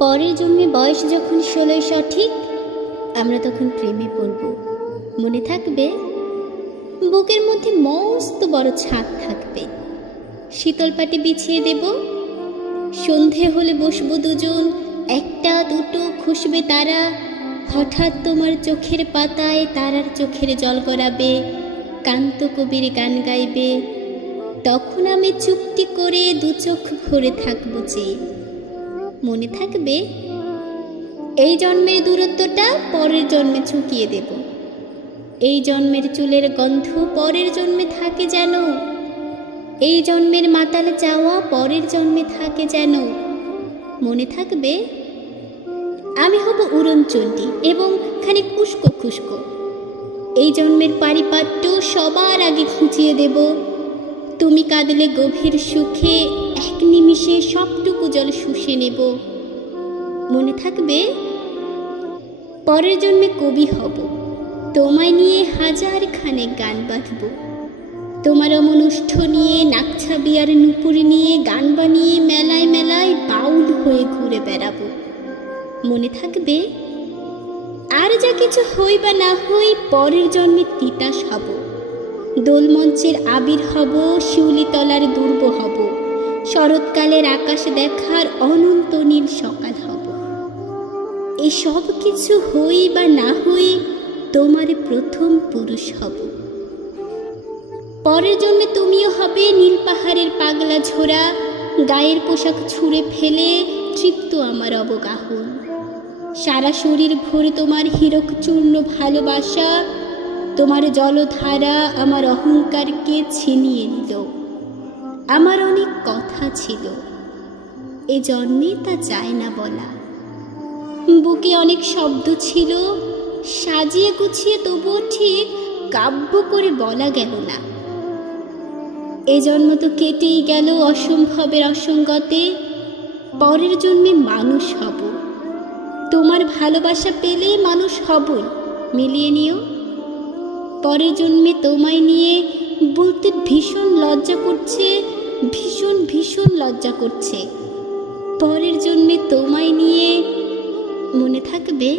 পরের জন্মে বয়স যখন 16 সঠিক, আমরা তখন প্রেমে পড়ব। মনে থাকবে, বুকের মধ্যে মস্ত বড় ছাদ থাকবে, শীতল পাটি বিছিয়ে দেব, সন্ধে হলে বসবো দুজন, একটা দুটো খুশবে তারা, হঠাৎ তোমার চোখের পাতায় তারার চোখের জল গড়াবে, কান্ত কবির গান গাইবে, তখন আমি চুপটি করে দু চোখ ভরে থাকবো যে। মনে থাকবে, এই জন্মের দূরত্বটা পরের জন্মে চুকিয়ে দেব, এই জন্মের চুলের গন্ধ পরের জন্মে থাকে যেন, এই জন্মের মাতাল চাওয়া পরের জন্মে থাকে যেন। মনে থাকবে, আমি হব উড়নচণ্ডী এবং খানিক উস্কো খুস্কো, এই জন্মের পারিপাট্য সবার আগে খুঁচিয়ে দেব, তুমি কাঁদলে গভীর সুখে এক নিমিষে সবটুকু জল শুষে নেব। মনে থাকবে, পরের জন্মে কবি হব, তোমায় নিয়ে হাজার খানেক গান বাঁধব, তোমার অমনুষ্ঠ নিয়ে নাকছাবি আর নুপুর নিয়ে গান বানিয়ে মেলায় মেলায় বাউল হয়ে ঘুরে বেড়াবো। মনে থাকবে, আর যা কিছু হই বা না হই পরের জন্মে তিতাস হব, দোলমঞ্চের আবির হব, শিউলিতলার দুর্ব হব, শরৎকালের আকাশ দেখার অনন্ত নীল সকাল হব। এই সব কিছু হই বা না হই তোমার প্রথম পুরুষ হব। পরের জন্মে তুমিও হবে নীল পাহাড়ের পাগলা ঝোড়া, গায়ের পোশাক ছুঁড়ে ফেলে তৃপ্ত আমার অবগাহন, সারা শরীর ভরে তোমার হীরক চূর্ণ ভালোবাসা, তোমার জলধারা আমার অহংকারকে ছিনিয়ে নিল। আমার অনেক কথা ছিল, এ জন্মে তা যায় না বলা, বুকে অনেক শব্দ ছিল, সাজিয়ে গুছিয়ে তবুও ঠিক কাব্য করে বলা গেল না। এ জন্ম তো কেটেই গেল অসম্ভবের অসঙ্গতে, পরের জন্মে মানুষ হব, তোমার ভালোবাসা পেলে মানুষ হবই, মিলিয়ে নিও। পরের জন্মে তোমায় নিয়ে বলতে ভীষণ লজ্জা করছে, ভীষণ ভীষণ লজ্জা করছে, পরের জন্মে তোমায় নিয়ে। মনে থাকবে।